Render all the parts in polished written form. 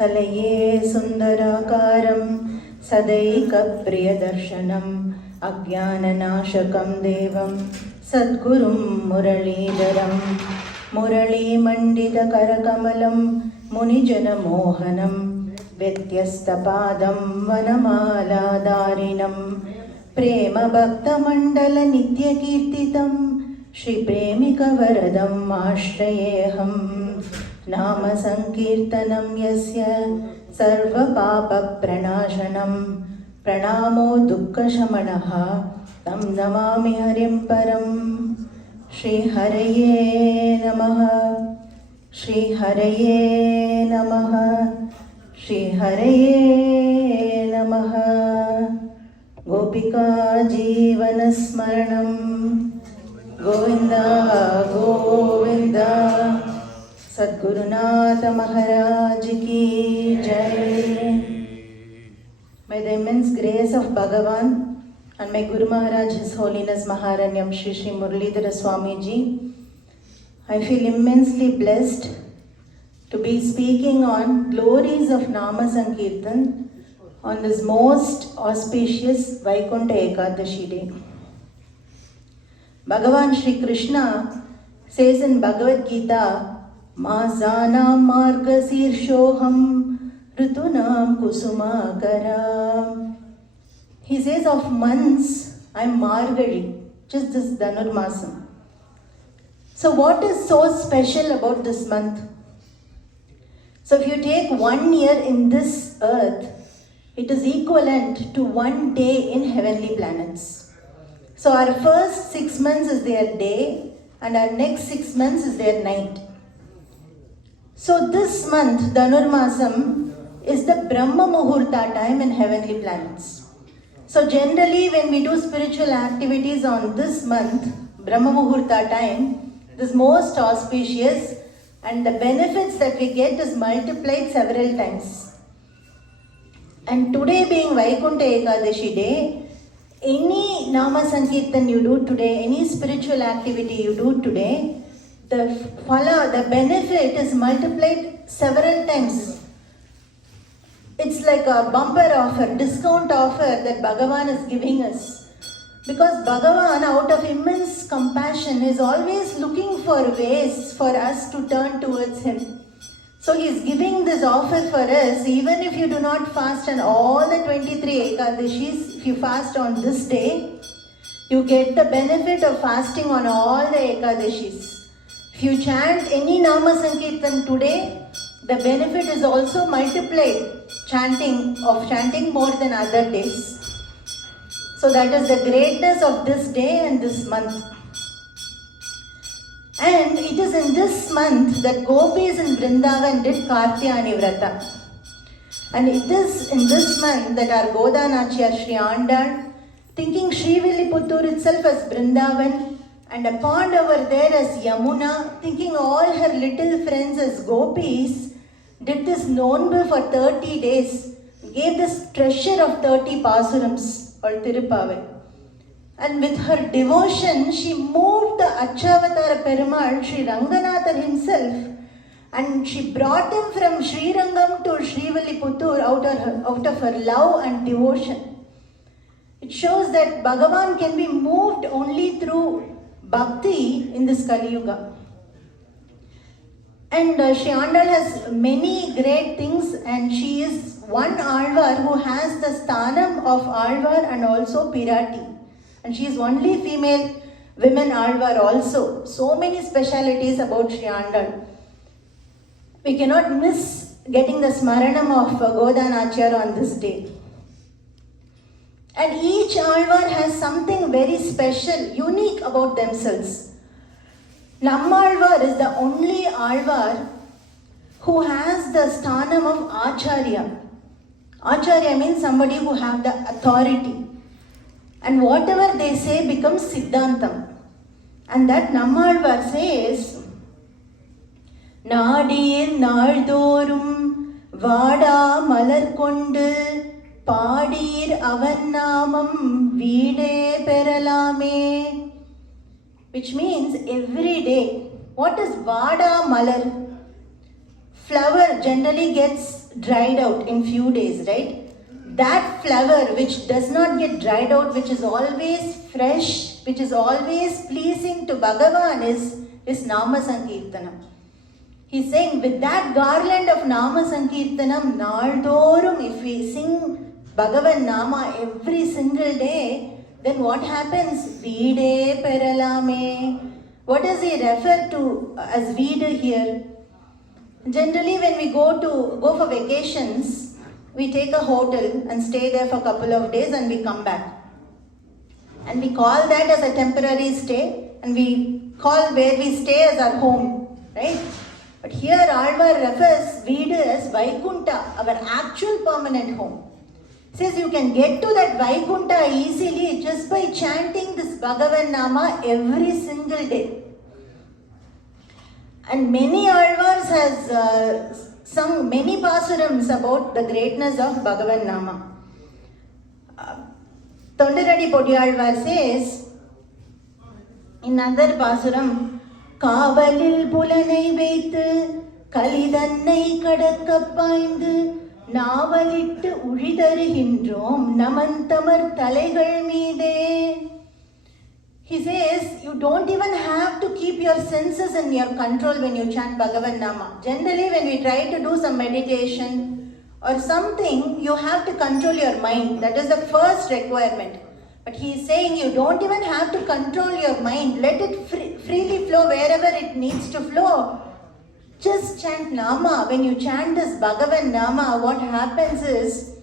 कलये सुन्दराकारं सदैकप्रियदर्शनम् अज्ञाननाशकं देवं सद्गुरुं मुरलीधरं मुरलीमण्डितकरकमलं मुनिजनमोहनं व्यत्यस्तपादं वनमालाधारिणं प्रेमभक्तमण्डलनित्यकीर्तितं श्रीप्रेमिकवरदम् आश्रयेऽहं नाम संकीर्तनं यस्य सर्वपापप्रणाशनं प्रणामो दुःखशमनः तं नमामि हरिं परं। श्रीहरये नमः श्रीहरये नमः श्रीहरये नमः। गोपिका जीवनस्मरणं गोविन्द गोविन्द। सद्गुरुनाथ महाराज की जय। May the immense grace of Bhagavan and my Guru Maharaj, His Holiness Maharanyam Shri Shri Muralidhara Swamiji, I feel immensely blessed to be speaking on glories of Nama Sankirtan on this most auspicious Vaikuntha Ekadashi day. Bhagavan Shri Krishna says in Bhagavad Gita, Masanam Margashirshoham Rutunam Kusumakara. He says of months, I am Margari, just this Dhanurmasam. So what is so special about this month? So if you take 1 year in this earth, it is equivalent to 1 day in heavenly planets. So our first 6 months is their day and our next 6 months is their night. So this month, Dhanurmasam, is the Brahma Muhurta time in heavenly planets. So generally when we do spiritual activities on this month, Brahma Muhurta time, it is most auspicious and the benefits that we get is multiplied several times. And today being Vaikuntha Ekadashi day, any Nama Sankirtan you do today, any spiritual activity you do today, the benefit is multiplied several times. It's like a bumper offer, discount offer that Bhagavan is giving us. Because Bhagavan, out of immense compassion, is always looking for ways for us to turn towards Him. So He is giving this offer for us, even if you do not fast on all the 23 Ekadashis, if you fast on this day, you get the benefit of fasting on all the Ekadashis. If you chant any Nama Sankirtan today, the benefit is also multiplied, chanting more than other days. So that is the greatness of this day and this month. And it is in this month that gopis in Vrindavan did Kartiyani Vrata. And it is in this month that our Godanachya Sri Andal, thinking Srivilliputturu itself as Vrindavan, and a pond over there as Yamuna, thinking all her little friends as gopis, did this nonbu for 30 days, gave this treasure of 30 pasurams or Tirupavai. And with her devotion, she moved the Acchavatara Perumal, Sri Ranganathan himself, and she brought him from Srirangam to Srivilliputturu out of her love and devotion. It shows that Bhagavan can be moved only through bhakti in this Kali Yuga. And Sri Andal has many great things, and she is one Alvar who has the sthanam of Alvar and also Pirati. And she is only female women Alvar also. So many specialities about Sri Andal. We cannot miss getting the Smaranam of Godanachar on this day. And each Alvar has something very special, unique about themselves. Nammalvar is the only Alvar who has the sthanam of Acharya. Acharya means somebody who have the authority. And whatever they say becomes Siddhantam. And that Nammalvar says, Nadir Naldorum Vada Malar Kondu Padir Avannamam Vide Peralame. Which means every day. What is Vada Malar? Flower generally gets dried out in few days, right? That flower which does not get dried out, which is always fresh, which is always pleasing to Bhagavan is Nama Sankirtanam. He's saying with that garland of Nama Sankirtanam, Naldorum, if we sing Bhagavan Nama every single day, then what happens? Vide Peralame. What does he refer to as Vide here? Generally when we go for vacations, we take a hotel and stay there for a couple of days and we come back. And we call that as a temporary stay and we call where we stay as our home, right? But here Alvar refers Vide as Vaikunta, our actual permanent home. Says you can get to that Vaikunta easily just by chanting this Bhagavan Nama every single day. And many Alvars has sung many pasurams about the greatness of Bhagavan Nama. Thondaradi Podiyalvar says in another pasuram, Kavalil Pulanai Veitu Kalidanai Kadakappaindu நாவலிட்டு உழிதருகின்றோம் நமந்தமர் தலைகள் மீதே. He says you don't even have to keep your senses in your control when you chant Bhagavan Nama. Generally when we try to do some meditation or something, you have to control your mind. That is the first requirement. But he is saying you don't even have to control your mind. Let it freely flow wherever it needs to flow. Just chant Nama. When you chant this Bhagavan Nama, what happens is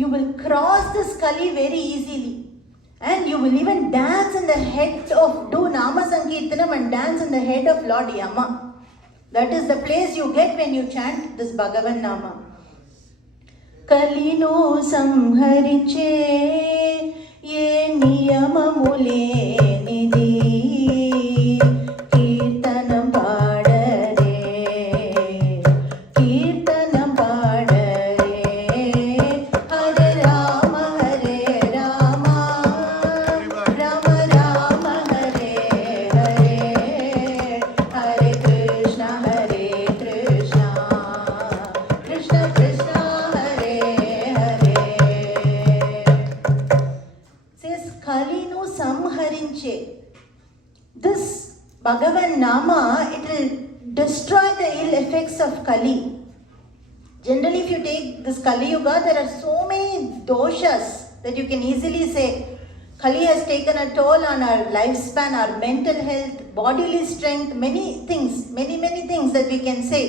you will cross this Kali very easily. And you will even dance in the head of, do Nama Sankirtanam and dance in the head of Lord Yama. That is the place you get when you chant this Bhagavan Nama. Kalino samhariche ye niyamamule nidhi kirtanam this Bhagavan Nama, it will destroy the ill effects of Kali. Generally, if you take this Kali Yuga, there are so many doshas that you can easily say Kali has taken a toll on our lifespan, our mental health, bodily strength, many things that we can say.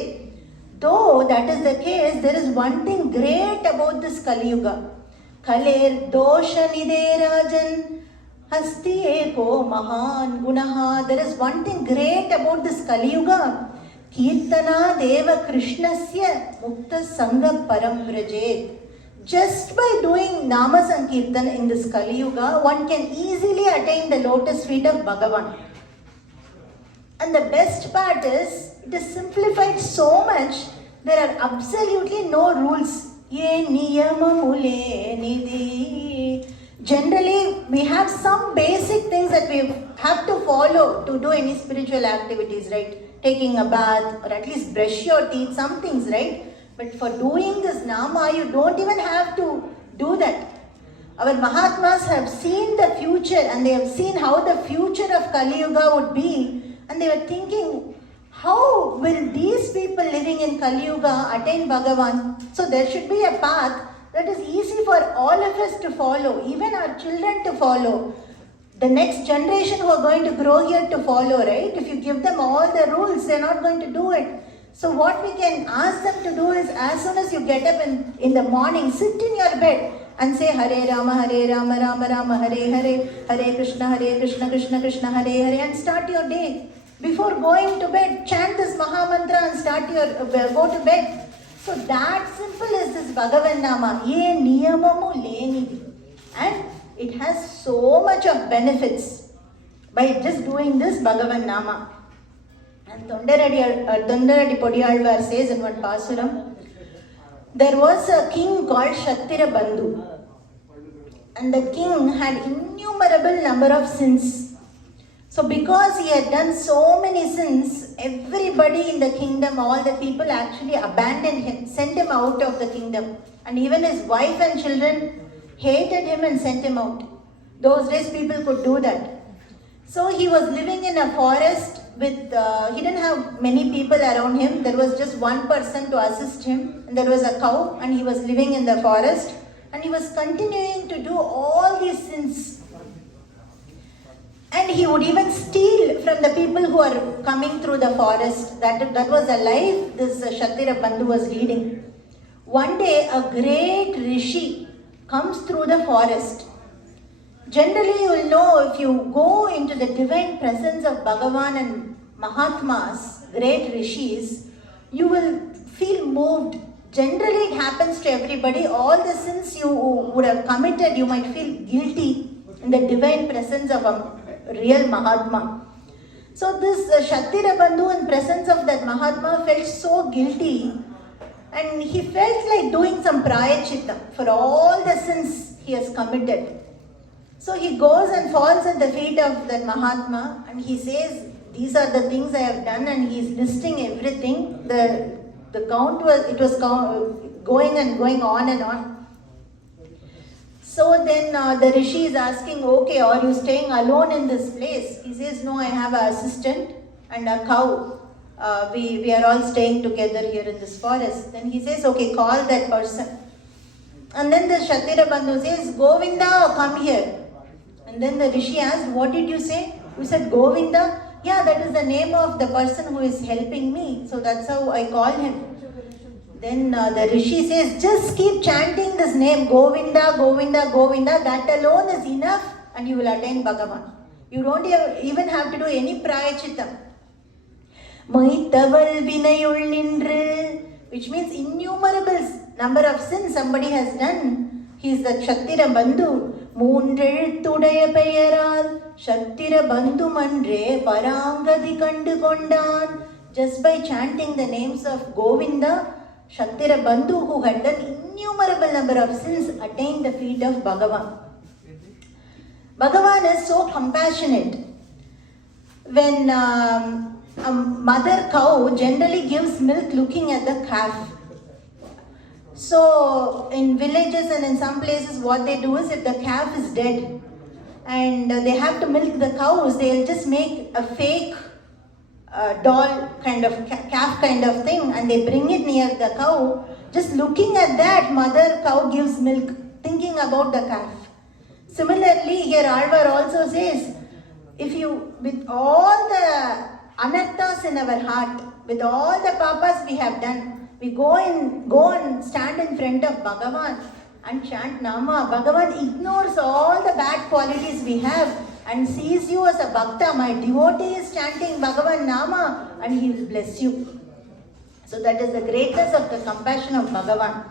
Though that is the case, there is one thing great about this Kali Yuga. Kaler dosha nide rajan Hasti eko mahan gunaha. There is one thing great about this Kali Yuga. Kirtana deva krishnasya mukta sangha param vrajet. Just by doing Nama Sankirtan in this Kali Yuga, one can easily attain the lotus feet of Bhagavan. And the best part is, it is simplified so much, there are absolutely no rules. Ye niyama mule nidhi. Generally, we have some basic things that we have to follow to do any spiritual activities, right? Taking a bath or at least brush your teeth, some things, right? But for doing this Nama, you don't even have to do that. Our Mahatmas have seen the future and they have seen how the future of Kali Yuga would be. And they were thinking, how will these people living in Kali Yuga attain Bhagavan? So there should be a path that is easy for all of us to follow, even our children to follow. The next generation who are going to grow here to follow, right? If you give them all the rules, they're not going to do it. So what we can ask them to do is, as soon as you get up in the morning, sit in your bed and say Hare Rama, Rama Rama, Hare Hare, Hare Krishna, Krishna Krishna, Hare Hare, and start your day. Before going to bed, chant this Maha Mantra and go to bed. So that simple is this Bhagavan Nama. Ye niyamamu lenidi. And it has so much of benefits by just doing this Bhagavan Nama. And Thondaradi Podiyalvar says in one pasuram, there was a king called Kshattira Bandhu. And the king had innumerable number of sins. So because he had done so many sins, everybody in the kingdom, all the people actually abandoned him, sent him out of the kingdom. And even his wife and children hated him and sent him out. Those days people could do that. So he was living in a forest with, he didn't have many people around him. There was just one person to assist him. And there was a cow, and he was living in the forest. And he was continuing to do all these sins. And he would even steal from the people who are coming through the forest. That was a life this Kshatrira Bandhu was leading. One day, a great rishi comes through the forest. Generally, you will know if you go into the divine presence of Bhagavan and Mahatmas, great rishis, you will feel moved. Generally, it happens to everybody. All the sins you would have committed, you might feel guilty in the divine presence of a real Mahatma. So this Kshatrira Bandhu in presence of that Mahatma felt so guilty, and he felt like doing some prayachittam for all the sins he has committed. So he goes and falls at the feet of that Mahatma, and he says, these are the things I have done, and he is listing everything. The count was going and going on and on. So then the rishi is asking, okay, are you staying alone in this place? He says, no, I have an assistant and a cow. We are all staying together here in this forest. Then he says, okay, call that person. And then the Kshatrira Bandhu says, Govinda, come here. And then the rishi asked, what did you say? You said Govinda? Yeah, that is the name of the person who is helping me. So that's how I call him. Then the rishi says, just keep chanting this name, Govinda, Govinda, Govinda. That alone is enough and you will attain Bhagavan. You don't even have to do any prayachittam. Maitaval vinayul nindru, which means innumerable number of sins somebody has done. He is the Kshatrira Bandhu. Moonrezhutudaya peyaral Kshatrira Bandhu mandre parangadi kandu kondan. Just by chanting the names of Govinda, Kshatrira Bandhu, who had done innumerable number of sins, attained the feet of Bhagavan. Bhagavan is so compassionate. When a mother cow generally gives milk looking at the calf. So in villages and in some places what they do is, if the calf is dead and they have to milk the cows, they'll just make a fake doll kind of calf kind of thing, and they bring it near the cow. Just looking at that, mother cow gives milk, thinking about the calf. Similarly, here Alvar also says, if you, with all the anarthas in our heart, with all the papas we have done, we go and stand in front of Bhagavan and chant Nama. Bhagavan ignores all the bad qualities we have and sees you as a bhakta. My devotee is chanting Bhagavan Nama and he will bless you. So that is the greatness of the compassion of Bhagavan.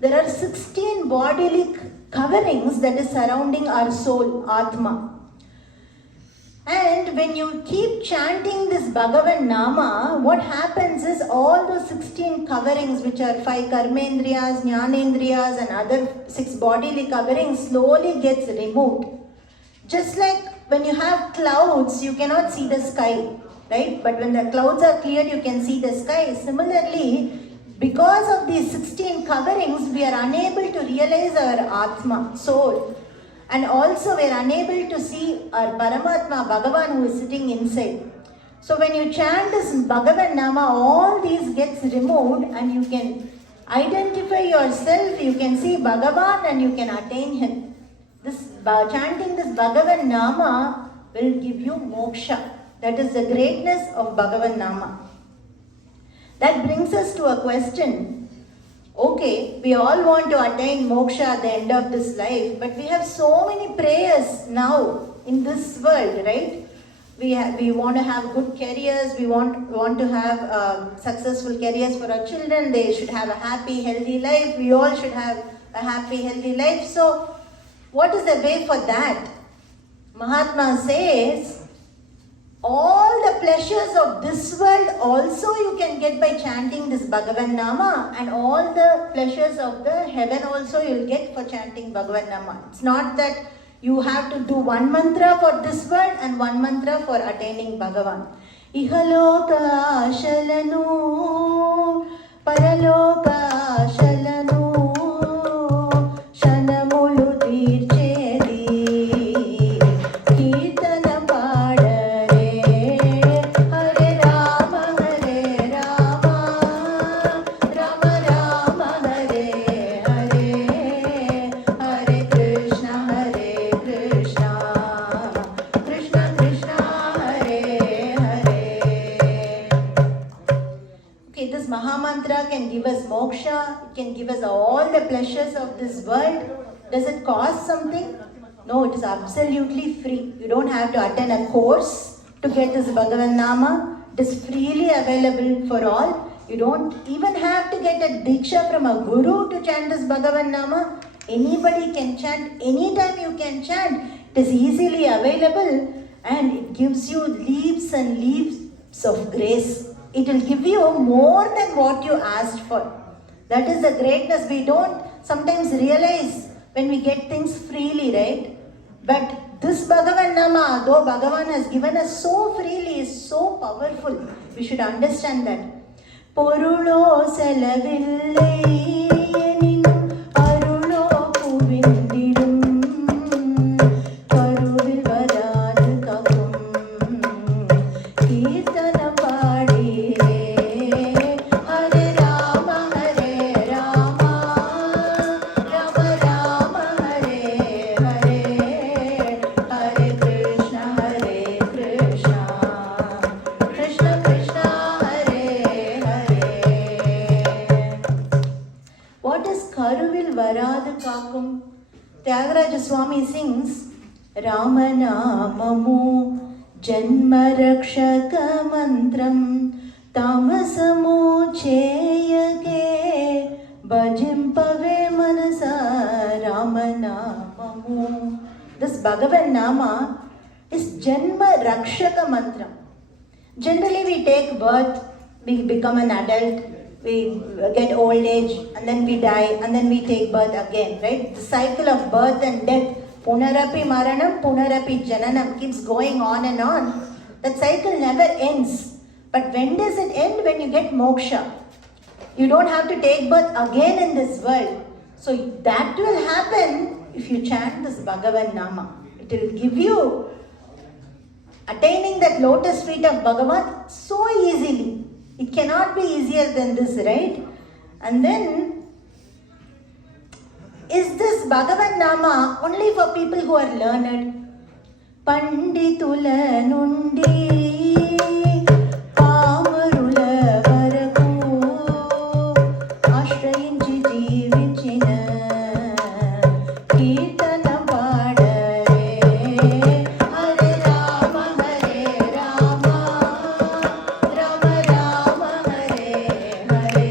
There are 16 bodily coverings that is surrounding our soul, Atma. And when you keep chanting this Bhagavan Nama, what happens is all those 16 coverings, which are 5 karmendriyas, jnanendriyas and other 6 bodily coverings, slowly gets removed. Just like when you have clouds, you cannot see the sky, right? But when the clouds are cleared, you can see the sky. Similarly, because of these 16 coverings, we are unable to realize our Atma, soul. And also we are unable to see our Paramatma, Bhagavan, who is sitting inside. So when you chant this Bhagavan Nama, all these gets removed and you can identify yourself, you can see Bhagavan and you can attain him. Chanting this Bhagavan Nama will give you moksha. That is the greatness of Bhagavan Nama. That brings us to a question. Okay, we all want to attain moksha at the end of this life, but we have so many prayers now in this world, right? We want to have good careers, we want to have successful careers for our children, they should have a happy, healthy life, we all should have a happy, healthy life. So, what is the way for that? Mahatma says, all the pleasures of this world also you can get by chanting this Bhagavan Nama, and all the pleasures of the heaven also you will get for chanting Bhagavan Nama. It's not that you have to do one mantra for this world and one mantra for attaining Bhagavan. Ihaloka ashalanu, paraloka ashalanu, shanamulu dirchedi, kirtana padare, Hare Rama, Hare Rama, Rama Rama, Hare Hare, Hare Krishna, Hare Krishna, Krishna Krishna, Hare Hare. Okay, this Mahamantra can give us moksha, it can give us all the pleasures of this world. Does it cost something? No, it is absolutely free. You don't have to attend a course to get this Bhagavan Nama. It is freely available for all. You don't even have to get a diksha from a guru to chant this Bhagavan Nama. Anybody can chant, anytime you can chant. It is easily available and it gives you leaps and leaps of grace. It will give you more than what you asked for. That is the greatness. We don't sometimes realize when we get things freely, right? But this Bhagavan Nama, though Bhagavan has given us so freely, is so powerful. We should understand that. Porulo selavillai eninum arulo kuvindirum karuvil varadu kakum kirtana paadi Hare Rama, Hare Rama, Rama Rama, Hare Hare, Hare Krishna, Hare Krishna, Krishna Krishna, Hare Hare. What is Karuvil Varadu Kakum? Tyagaraja Swami sings, Ramanamamu Janma Rakshaka Mantram Tamasamu Cheyage Bhajimpave Manasa Ramanamamu. This Bhagavan Nama is Janma Rakshaka Mantra. Generally we take birth, we become an adult, we get old age, and then we die, and then we take birth again, right? The cycle of birth and death, Punarapi Maranam, Punarapi Jananam, keeps going on and on. That cycle never ends. But when does it end? When you get moksha. You don't have to take birth again in this world. So that will happen if you chant this Bhagavan Nama. It will give you attaining that lotus feet of Bhagavan so easily. It cannot be easier than this, right? And then, is this Bhagavan Nama only for people who are learned? Panditula nundi pamarula varaku ashrayinchi jeevinchina kirtana paadare Hare Rama, Hare Rama, Rama Rama, Hare Hare,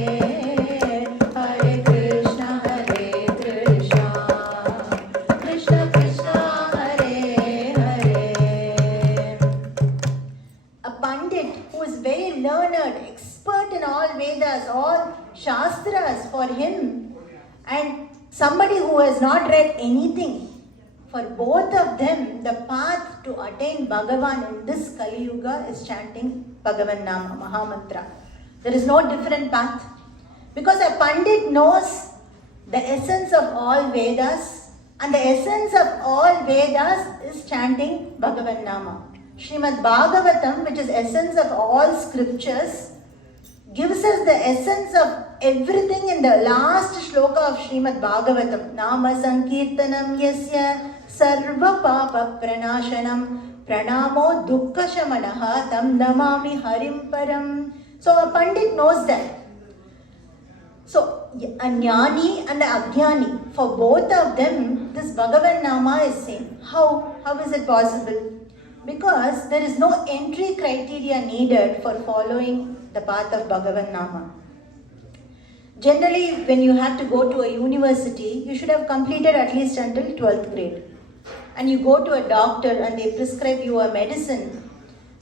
Hare Krishna, Hare Krishna, Krishna Krishna, Hare Hare. A Pandit who is very learned, expert in all Vedas, all Shastras for him, and somebody who has not read anything, for both of them, the path to attain Bhagavan in this Kali Yuga is chanting Bhagavan Nama, Mahamantra. There is no different path. Because a Pandit knows the essence of all Vedas, and the essence of all Vedas is chanting Bhagavan Nama. Srimad Bhagavatam, which is essence of all scriptures, gives us the essence of everything in the last shloka of Srimad Bhagavatam. Nama Sankirtanam Yasya Sarva Papa Pranashanam Pranamo Dukkha Shamanaha Tam Namami Harim Param. So a Pandit knows that. So, a jnani and a ajnani, for both of them, this Bhagavan Nama is same. How is it possible? Because there is no entry criteria needed for following the path of Bhagavan Nama. Generally, when you have to go to a university, you should have completed at least until 12th grade. And you go to a doctor and they prescribe you a medicine,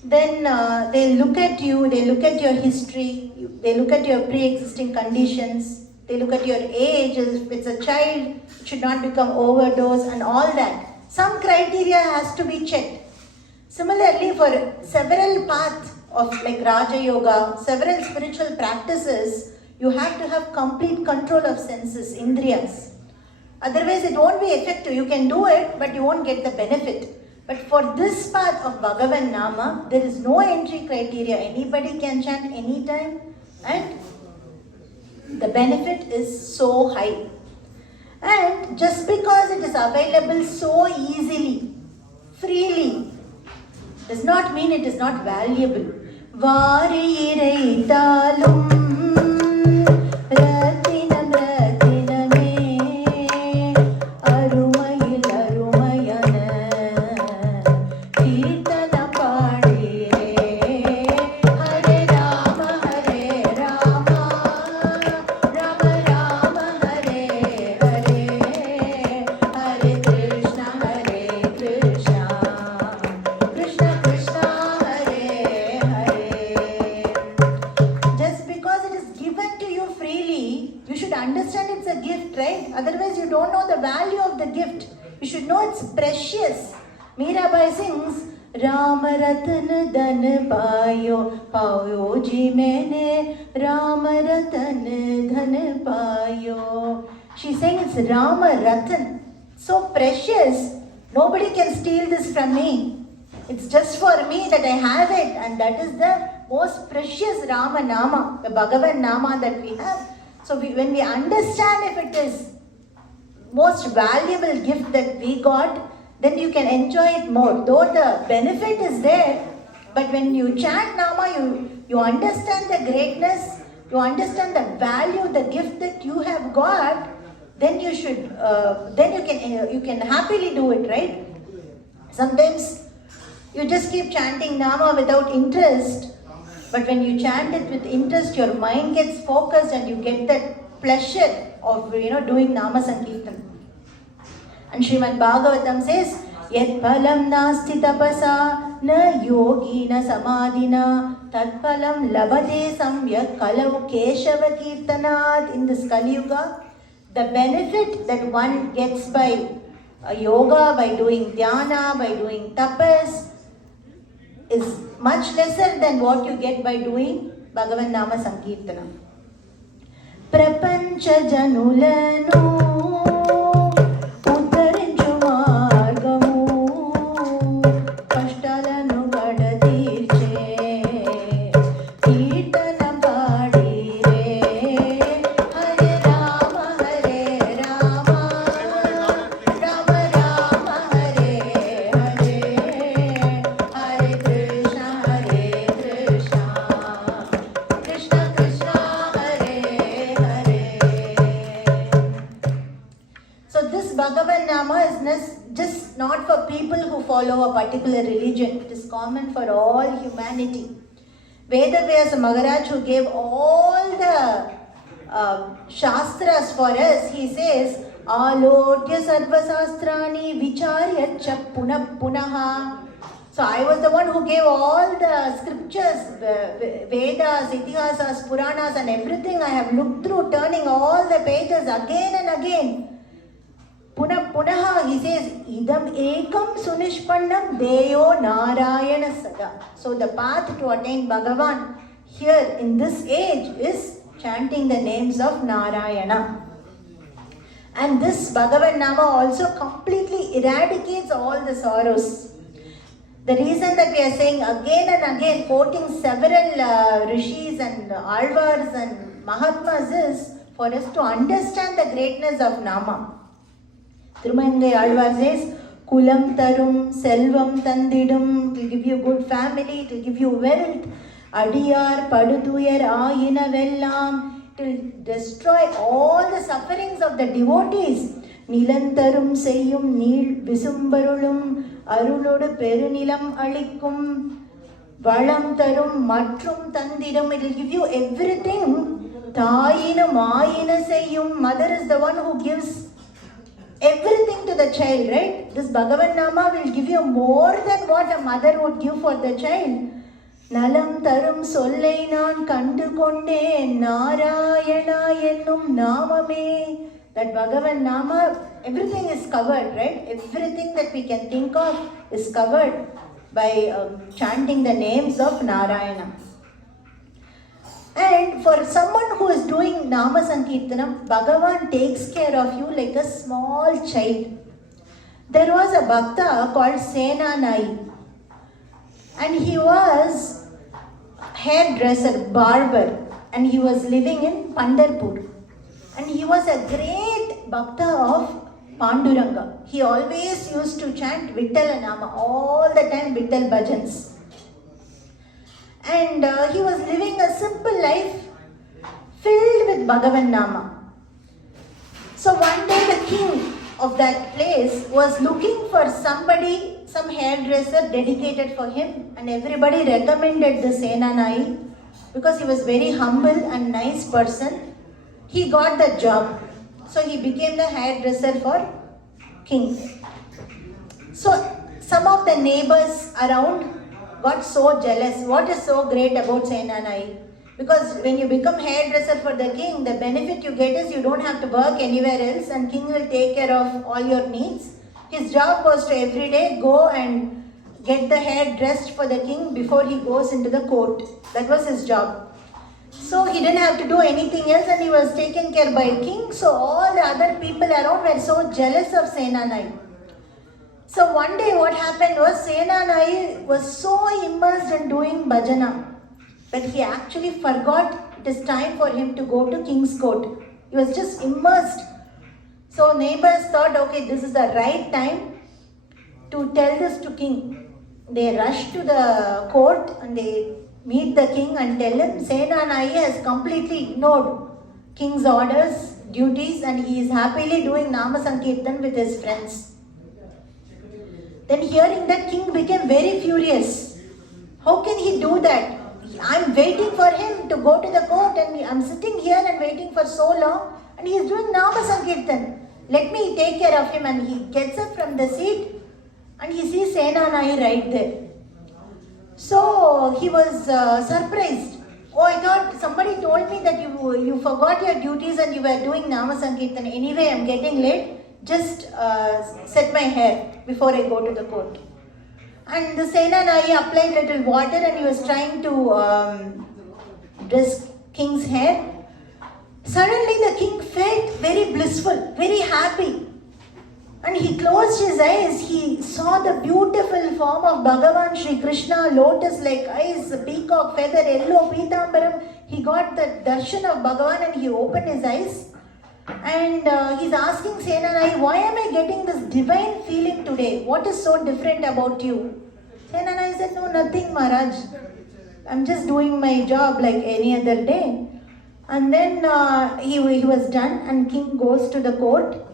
then they look at you, they look at your history, they look at your pre-existing conditions, they look at your age, if it's a child, it should not become overdose and all that. Some criteria has to be checked. Similarly, for several paths of like Raja Yoga, several spiritual practices, you have to have complete control of senses, indriyas. Otherwise, it won't be effective. You can do it, but you won't get the benefit. But for this path of Bhagavan Nama, there is no entry criteria. Anybody can chant anytime, and the benefit is so high. And just because it is available so easily, freely, does not mean it is not valuable. Vari ireitalum otherwise you don't know the value of the gift. You should know it's precious. Mirabai sings, Rama Ratan Dhan Payo, Payo Ji Maine, Rama Ratan Dhan Payo. She saying it's Rama Ratan. So precious. Nobody can steal this from me. It's just for me that I have it, and that is the most precious Rama Nama, the Bhagavan Nama that we have. So when we understand if it is most valuable gift that we got, then you can enjoy it more. Though the benefit is there, but when you chant Nama, you understand the greatness, you understand the value, the gift that you have got, then you should, then you can happily do it, right? Sometimes you just keep chanting Nama without interest, but when you chant it with interest, your mind gets focused and you get that pleasure of doing Nama Sankirtan. And Srimad Bhagavatam says, Yat phalam nasti tapasa na yogi na samadhina tat phalam labade samyak kalau keshava kirtanat. In this Kali Yuga, the benefit that one gets by yoga, by doing dhyana, by doing tapas, is much lesser than what you get by doing Bhagavan Nama Sankirtana. Prapancha janulanu just not for people who follow a particular religion. It is common for all humanity. Vedavyasa Maharaj, who gave all the Shastras for us, he says, Alodya Sarva Sastrani Vicharya Cha Punaha. So I was the one who gave all the scriptures, Vedas, Itihasas, Puranas and everything. I have looked through, turning all the pages again and again. Punaha, he says, Idam ekam sunishpannam deyo narayana sada. So the path to attain Bhagavan here in this age is chanting the names of Narayana. And this Bhagavan Nama also completely eradicates all the sorrows. The reason that we are saying again and again, quoting several rishis and alvars and mahatmas is for us to understand the greatness of Nama. Thirumangai Alvar says, Kulam tarum, selvam tandidum, it will give you good family, it will give you wealth. Adiyar padutuyar ayina vellam, to destroy all the sufferings of the devotees. Nilantarum seyyum neel visumbarulum arulodu perunilam alikkum valam tarum matrum tandiram. It will give you everything. Taayinam aayina seyyum. Mother is the one who gives everything to the child, right? This Bhagavan Nama will give you more than what a mother would give for the child. Nalam tarum sollai naan kandu konde Narayana ennum namame. That Bhagavan Nama, everything is covered, right? Everything that we can think of is covered by chanting the names of Narayana. And for someone who is doing Nama Sankirtanam, Bhagavan takes care of you like a small child. There was a Bhakta called Senanai, and he was hairdresser, barber, and he was living in Pandharpur. And he was a great Bhakta of Panduranga. He always used to chant Vittala Nama, all the time Vittal bhajans. And he was living a simple life filled with Bhagavan Nama. So one day the king of that place was looking for somebody, some hairdresser dedicated for him, and everybody recommended the Senanai because he was very humble and nice person. He got the job. So he became the hairdresser for king. So some of the neighbors around got so jealous. What is so great about Senanai? Because when you become hairdresser for the king, the benefit you get is you don't have to work anywhere else and king will take care of all your needs. His job was to every day go and get the hair dressed for the king before he goes into the court. That was his job. So he didn't have to do anything else and he was taken care by king. So all the other people around were so jealous of Senanai. So one day what happened was Senanai was so immersed in doing bhajana that he actually forgot it is time for him to go to king's court. He was just immersed. So neighbors thought, okay, this is the right time to tell this to king. They rush to the court and they meet the king and tell him Senanai has completely ignored king's orders, duties, and he is happily doing Nama Sankirtan with his friends. Then hearing that, king became very furious. How can he do that? I'm waiting for him to go to the court and I'm sitting here and waiting for so long and he is doing Nama Sankirtan. Let me take care of him. And he gets up from the seat and he sees Senanai right there. So he was surprised. Oh, I thought somebody told me that you forgot your duties and you were doing Nama Sankirtan. Anyway, I'm getting late. Just set my hair before I go to the court. And the Senanai applied little water and he was trying to dress king's hair. Suddenly the king felt very blissful, very happy. And he closed his eyes. He saw the beautiful form of Bhagavan Shri Krishna, lotus-like eyes, peacock feather, yellow Pitambaram. He got the darshan of Bhagavan and he opened his eyes. And he's asking Senanai, why am I getting this divine feeling today? What is so different about you? Senanai said, no, nothing, Maharaj. I'm just doing my job like any other day. And then he was done and king goes to the court.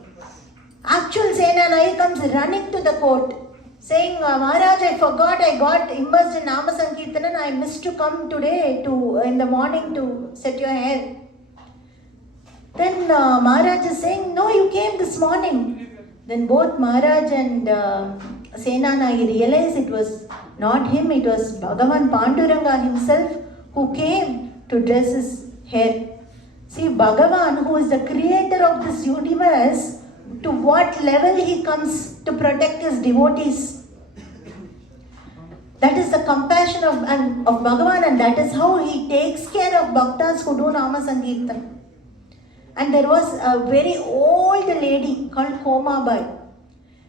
Actual Senanai comes running to the court saying, Maharaj, I forgot, I got immersed in Nama Sankirtan and I missed to come today in the morning to set your hair. Then Maharaj is saying, no, you came this morning. Then both Maharaj and Senanai realized it was not him, it was Bhagavan Panduranga himself who came to dress his hair. See, Bhagavan, who is the creator of this universe, to what level he comes to protect his devotees. That is the compassion of Bhagavan, and that is how he takes care of bhaktas who do Nama Sankirtan. And there was a very old lady called Komabai.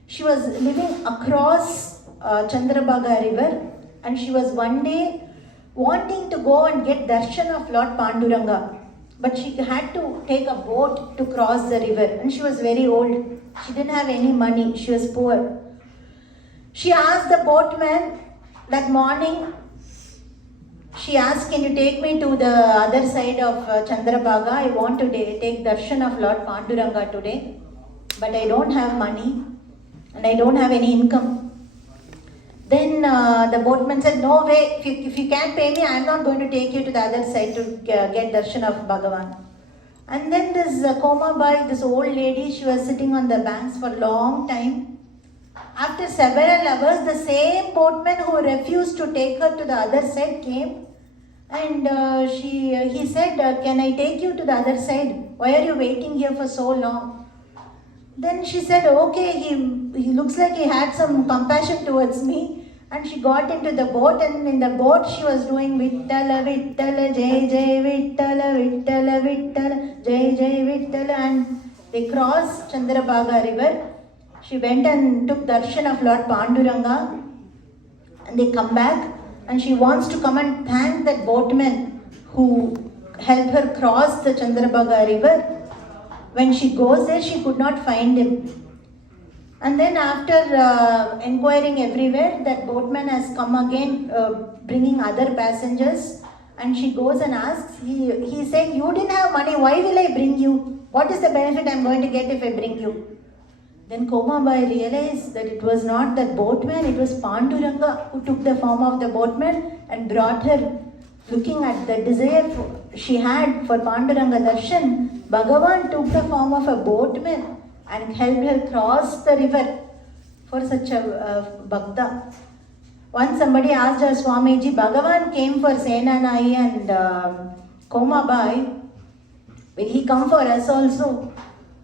She was living across Chandrabhaga river and she was one day wanting to go and get darshan of Lord Panduranga. But she had to take a boat to cross the river and she was very old. She didn't have any money. She was poor. She asked the boatman that morning, she asked, can you take me to the other side of Chandrabhaga? I want to take darshan of Lord Panduranga today, but I don't have money and I don't have any income. Then the boatman said, no way, if you can't pay me, I'm not going to take you to the other side to get darshan of Bhagavan. And then this Komabai, this old lady, she was sitting on the banks for a long time. After several hours, the same boatman who refused to take her to the other side came, and he said, can I take you to the other side? Why are you waiting here for so long? Then she said, okay, he looks like he had some compassion towards me. And she got into the boat, and in the boat she was doing Vittala, Vittala, Jai Jai Vittala, Vittala, Vittala, Jai Jai Vittala, and they crossed Chandrabhaga river. She went and took darshan of Lord Panduranga, and they come back, and she wants to come and thank that boatman who helped her cross the Chandrabhaga river. When she goes there, she could not find him. And then after inquiring everywhere, that boatman has come again bringing other passengers, and she goes and asks, he said, you didn't have money, why will I bring you? What is the benefit I'm going to get if I bring you? Then Komabai realized that it was not that boatman, it was Panduranga who took the form of the boatman and brought her. Looking at the desire she had for Panduranga darshan, Bhagavan took the form of a boatman and helped her cross the river for such a bhakta. Once somebody asked her, Swamiji, Bhagavan came for Senanai and Komabai, will he come for us also?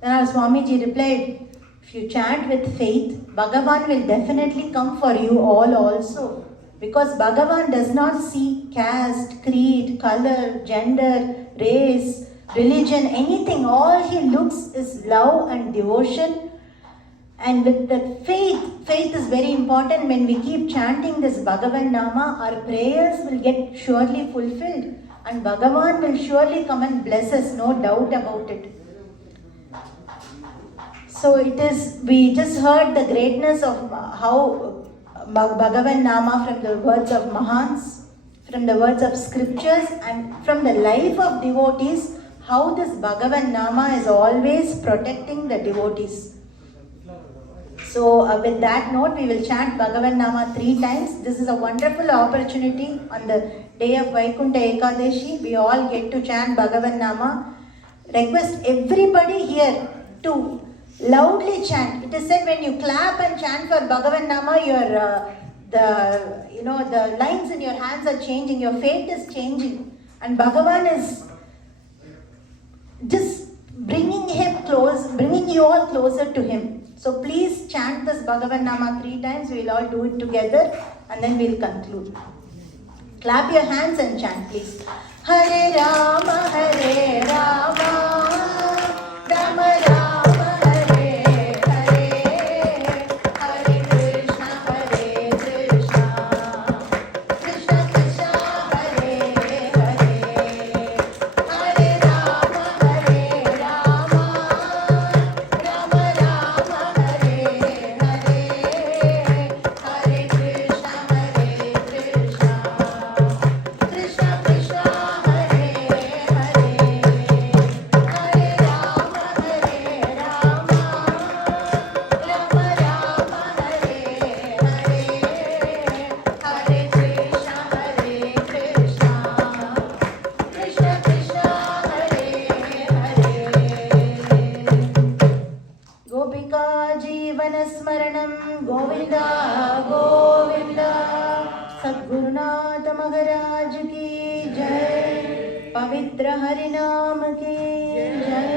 Then our Swamiji replied, if you chant with faith, Bhagavan will definitely come for you all also. Because Bhagavan does not see caste, creed, color, gender, race, religion, anything. All he looks is love and devotion. And with that faith is very important. When we keep chanting this Bhagavan Nama, our prayers will get surely fulfilled. And Bhagavan will surely come and bless us, no doubt about it. So we just heard the greatness of how Bhagavan Nama from the words of Mahans, from the words of scriptures, and from the life of devotees, how this Bhagavan Nama is always protecting the devotees. So with that note, we will chant Bhagavan Nama 3 times. This is a wonderful opportunity on the day of Vaikuntha Ekadashi. We all get to chant Bhagavan Nama. Request everybody here to loudly chant. It is said when you clap and chant for Bhagavan Nama, the lines in your hands are changing, your fate is changing, and Bhagavan is just bringing you all closer to him. So please chant this Bhagavan Nama 3 times. We will all do it together, and then we will conclude. Clap your hands and chant, please. Hare Rama, Hare Rama, Rama Rama. पवित्र हरि नाम की जय।